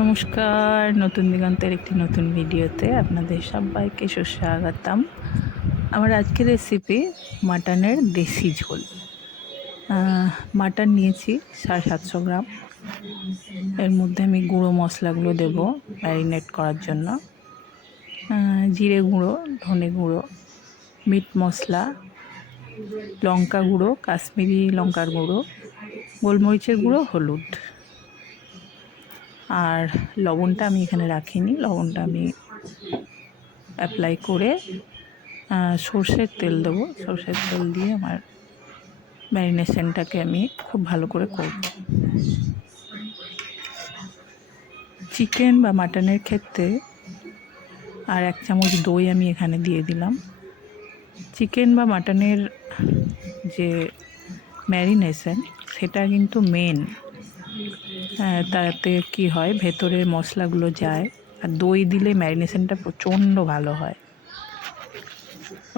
নমস্কার, নতুন দিগন্তের একটি নতুন ভিডিওতে আপনাদের সবাইকে সুস্বাগতম। আমার আজকের রেসিপি মাটনের দেশি ঝোল। মাটন নিয়েছি 750 গ্রাম। এর মধ্যে আমি গুঁড়ো মশলাগুলো দেব ম্যারিনেট করার জন্য। জিরে গুঁড়ো, ধনে গুঁড়ো, মিট মশলা, লঙ্কা গুঁড়ো, কাশ্মীরি লঙ্কার গুঁড়ো, গোলমরিচের গুঁড়ো, হলুদ। আর লবণটা আমি এখানে রাখিনি, লবণটা আমি অ্যাপ্লাই করে সর্ষের তেল দেবো। সর্ষের তেল দিয়ে আমার ম্যারিনেশনটাকে আমি খুব ভালো করে করব। চিকেন বা মাটনের ক্ষেত্রে আর 1 চামচ দই আমি এখানে দিয়ে দিলাম। চিকেন বা মাটনের যে ম্যারিনেশন সেটা কিন্তু মেন। তাতে কি হয়, ভেতরে মশলাগুলো যায়, আর দই দিলে ম্যারিনেশনটা প্রচণ্ড ভালো হয়।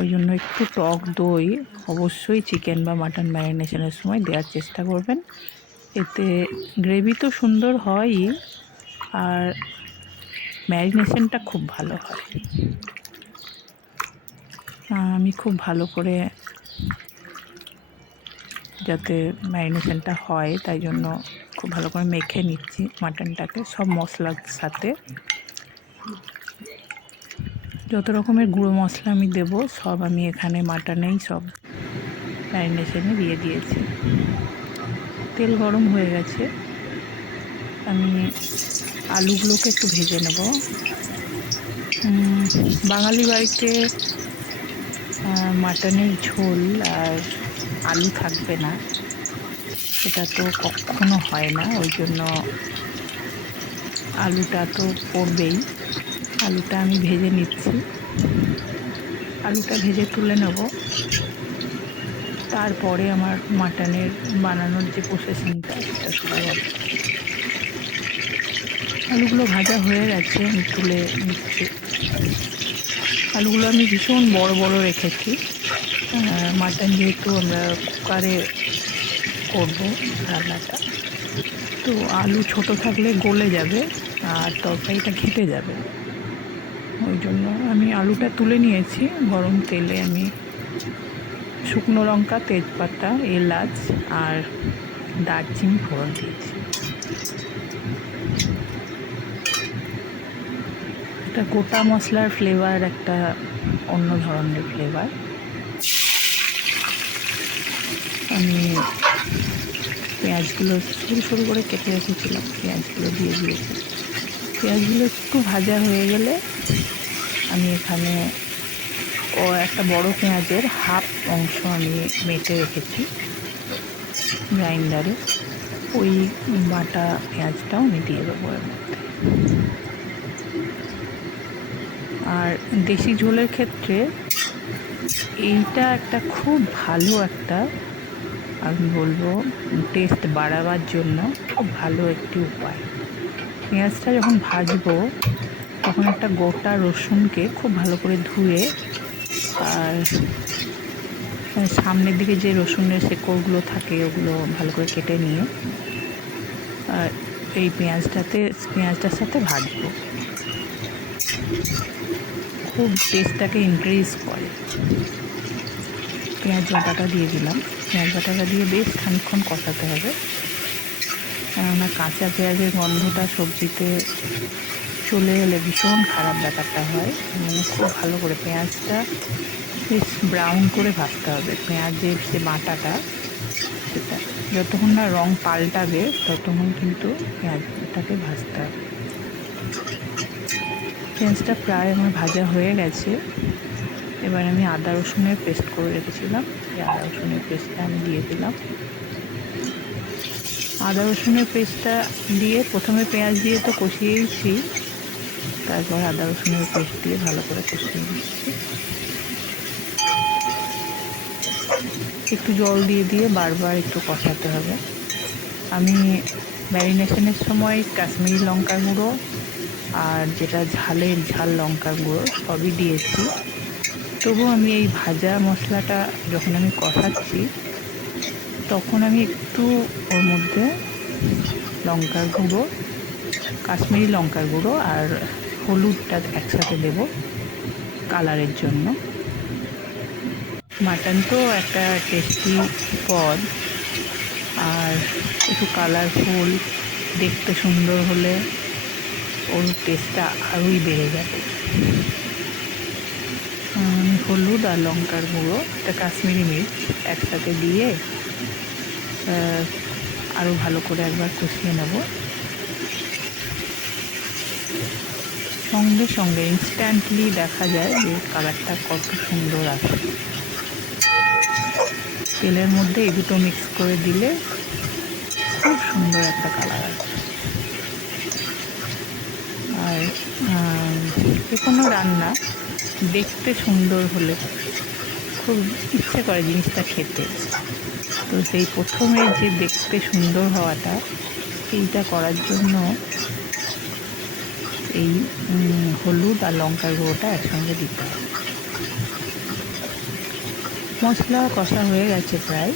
ওই জন্য একটু টক দই অবশ্যই চিকেন বা মাটন ম্যারিনেশনের সময় দেওয়ার চেষ্টা করবেন। এতে গ্রেভি তো সুন্দর হয়ই, আর ম্যারিনেশনটা খুব ভালো হয়। আমি খুব ভালো করে যাতে ম্যারিনেশনটা হয় তাই জন্য খুব ভালো করে মেখে নিচ্ছি মাটনটাকে সব মশলার সাথে। যত রকমের গুঁড়ো মশলা আমি দেব সব আমি এখানে মাটনেই সব ম্যারিনেশনে দিয়ে দিয়েছি। তেল গরম হয়ে গেছে, আমি আলুগুলোকে একটু ভেজে নেব। বাঙালি বাড়িতে মাটনের ঝোল আর আলু থাকবে না এটা তো কখনো হয় না, ওই জন্য আলুটা তো পড়বেই। আলুটা আমি ভেজে নিচ্ছি, আলুটা ভেজে তুলে নেব। তারপরে আমার মাটনের বানানোর যে প্রসেসিংটা সেটা শুরু হবে। আলুগুলো ভাজা হয়ে গেছে, আমি তুলে নিচ্ছি। আলুগুলো আমি ভীষণ বড় বড় রেখেছি। মাটন যেহেতু আমরা কুকারে করব রান্নাটা, তো আলু ছোট থাকলে গলে যাবে আর তরকারিটা ঘেঁটে যাবে। ওই জন্য আমি আলুটা তুলে নিয়েছি। গরম তেলে আমি শুকনো লঙ্কা, তেজপাতা, এলাচ আর দারচিনি ফোড়ন দিয়েছি। এটা গোটা মশলার ফ্লেভার, একটা অন্য ধরনের ফ্লেভার। আমি পেঁয়াজগুলো সরু সরু করে কেটে রেখেছিলাম, পেঁয়াজগুলো দিয়ে দিয়েছি। পেঁয়াজগুলো একটু ভাজা হয়ে গেলে আমি এখানে একটা বড় পেঁয়াজের হাফ অংশ আমি মেটে রেখেছি গ্রাইন্ডারে, ওই বাটা পেঁয়াজটাও আমি দিয়ে দেবো এর মধ্যে। আর দেশি ঝোলের ক্ষেত্রে এইটা একটা খুব ভালো একটা, আমি বলবো টেস্ট বাড়াবার জন্য খুব ভালো একটি উপায়। পেঁয়াজটা যখন ভাজবো তখন একটা গোটা রসুনকে খুব ভালো করে ধুয়ে, আর সামনের দিকে যে রসুনের শেকড়গুলো থাকে ওগুলো ভালো করে কেটে নিয়ে আর এই পেঁয়াজটার সাথে ভাজবো। খুব টেস্টটাকে ইনক্রিজ করে। পেঁয়াজ বাটাটা দিয়ে দিলাম। পেঁয়াজ বাটাটা দিয়ে বেশ খানিকক্ষণ কষাতে হবে, কেননা কাঁচা পেঁয়াজের গন্ধটা সবজিতে চলে এলে ভীষণ খারাপ ব্যাপারটা হয়। মানে খুব ভালো করে পেঁয়াজটা বেশ ব্রাউন করে ভাজতে হবে। পেঁয়াজের যে বাটাটা সেটা যতক্ষণ না রং পাল্টাবে ততক্ষণ কিন্তু পেঁয়াজটাকে ভাজতে হবে। পেঁয়াজটা প্রায় আমার ভাজা হয়ে গেছে। এবার আমি আদা রসুনের পেস্ট করে রেখেছিলাম, এই আদা রসুনের পেস্টটা আমি দিয়ে দিলাম। আদা রসুনের পেস্টটা দিয়ে প্রথমে পেঁয়াজ দিয়ে তো কষিয়েছি, তারপর আদা রসুনের পেস্ট দিয়ে ভালো করে কষিয়ে নিচ্ছি। একটু জল দিয়ে দিয়ে বারবার একটু কষাতে হবে। আমি ম্যারিনেশনের সময় কাশ্মীরি লঙ্কার গুঁড়ো আর যেটা ঝাল লঙ্কার গুঁড়ো সবই দিয়েছি। তবু আমি এই ভাজা মশলাটা যখন আমি কষাচ্ছি তখন আমি একটু ওর মধ্যে লঙ্কার গুঁড়ো কাশ্মীরি লঙ্কার গুঁড়ো আর হলুদটা একসাথে দেব কালারের জন্য। মাটন তো একটা টেস্টি পদ, আর একটু কালারফুল দেখতে সুন্দর হলে ওর টেস্টটা আরোই বেড়ে যাবে। হলুদ আর লঙ্কার গুঁড়ো, একটা কাশ্মীরি মির্চ একসাথে দিয়ে আরও ভালো করে একবার কষিয়ে নেব। সঙ্গে সঙ্গে ইনস্ট্যান্টলি দেখা যায় যে কালারটা কত সুন্দর আসে। তেলের মধ্যে এই দুটো মিক্স করে দিলে খুব সুন্দর একটা কালার আসে। আর যে কোনো রান্না দেখতে সুন্দর হলে খুব ইচ্ছে করে জিনিসটা খেতে। তো সেই প্রথমে যে দেখতে সুন্দর হওয়াটা, সেইটা করার জন্য এই হলুদ আর লঙ্কার গুঁড়োটা একসঙ্গে দিতে হবে। মশলা কষা হয়ে গেছে প্রায়।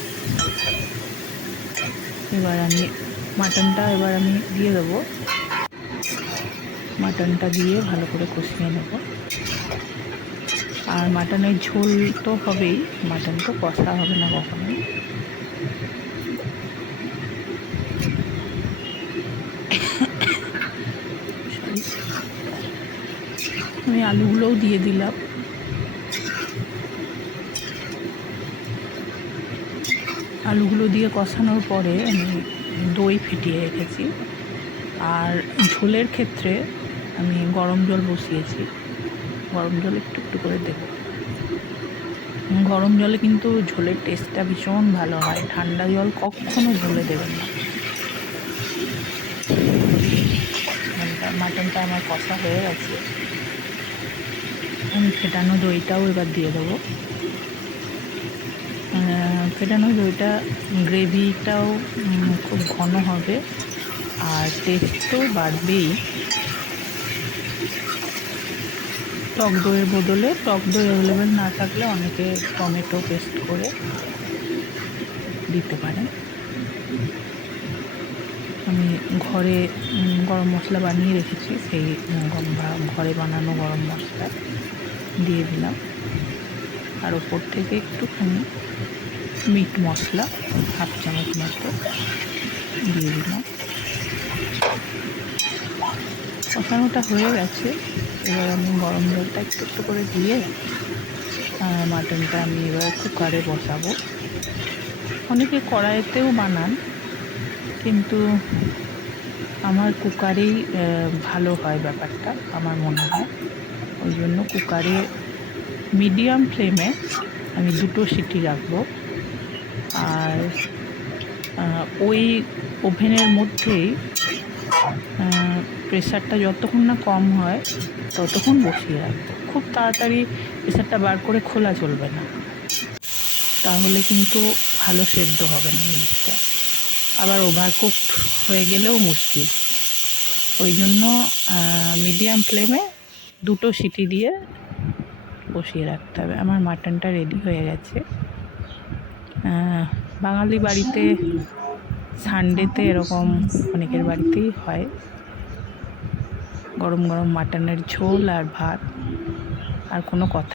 এবার আমি মাটনটা দিয়ে দেবো। মাটনটা দিয়ে ভালো করে কষিয়ে নেব। আর মাটনের ঝোল তো হবেই, মাটন তো কষা হবে না কখনোই। আমি আলুগুলোও দিয়ে দিলাম। আলুগুলো দিয়ে কষানোর পরে আমি দই ফেটিয়ে রেখেছি। আর ঝোলের ক্ষেত্রে আমি গরম জল বসিয়েছি, গরম জল একটু একটু করে দেব। গরম জলে কিন্তু ঝোলের টেস্টটা ভীষণ ভালো হয়, ঠান্ডা জল কখনো ঝোলে দেবেন না। মাটনটা আমার কষা হয়ে গেছে। আমি ফেটানো দইটাও এবার দিয়ে দেবো। ফেটানো দইটা গ্রেভিটাও খুব ঘন হবে আর টেস্ট তো বাড়বেই। টক দইয়ের বদলে, টক দই অ্যাভেলেবেল না থাকলে অনেকে টমেটো পেস্ট করে দিতে পারেন। আমি ঘরে গরম মশলা বানিয়ে রেখেছি, সেই ঘরে বানানো গরম মশলা দিয়ে দিলাম। আর ওপর থেকে একটুখানি মিট মশলা হাফ চামচ মতো দিয়ে দিলাম। কষানোটা হয়ে গেছে। এবার আমি গরম জলটা একটু একটু করে দিয়ে মাটনটা আমি এবার কুকারে বসাবো। অনেকে কড়াইতেও বানান, কিন্তু আমার কুকারেই ভালো হয় ব্যাপারটা, আমার মনে হয়। ওই জন্য কুকারে মিডিয়াম ফ্লেমে আমি 2টো সিটি রাখবো। আর ওই ওভেনের মধ্যেই প্রেসারটা যতক্ষণ না কম হয় ততক্ষণ বসিয়ে রাখবো। খুব তাড়াতাড়ি প্রেসারটা বার করে খোলা চলবে না, তাহলে কিন্তু ভালো সেদ্ধ হবে না জিনিসটা। আবার ওভারকুকড হয়ে গেলেও মুশকিল। ওই জন্য মিডিয়াম ফ্লেমে 2টো সিটি দিয়ে বসিয়ে রাখতে হবে। আমার মাটনটা রেডি হয়ে গেছে। বাঙালি বাড়িতে সানডেতে এরকম অনেকের বাড়িতেই হয়, গরম গরম মাটনের ঝোল আর ভাত, আর কোনো কথা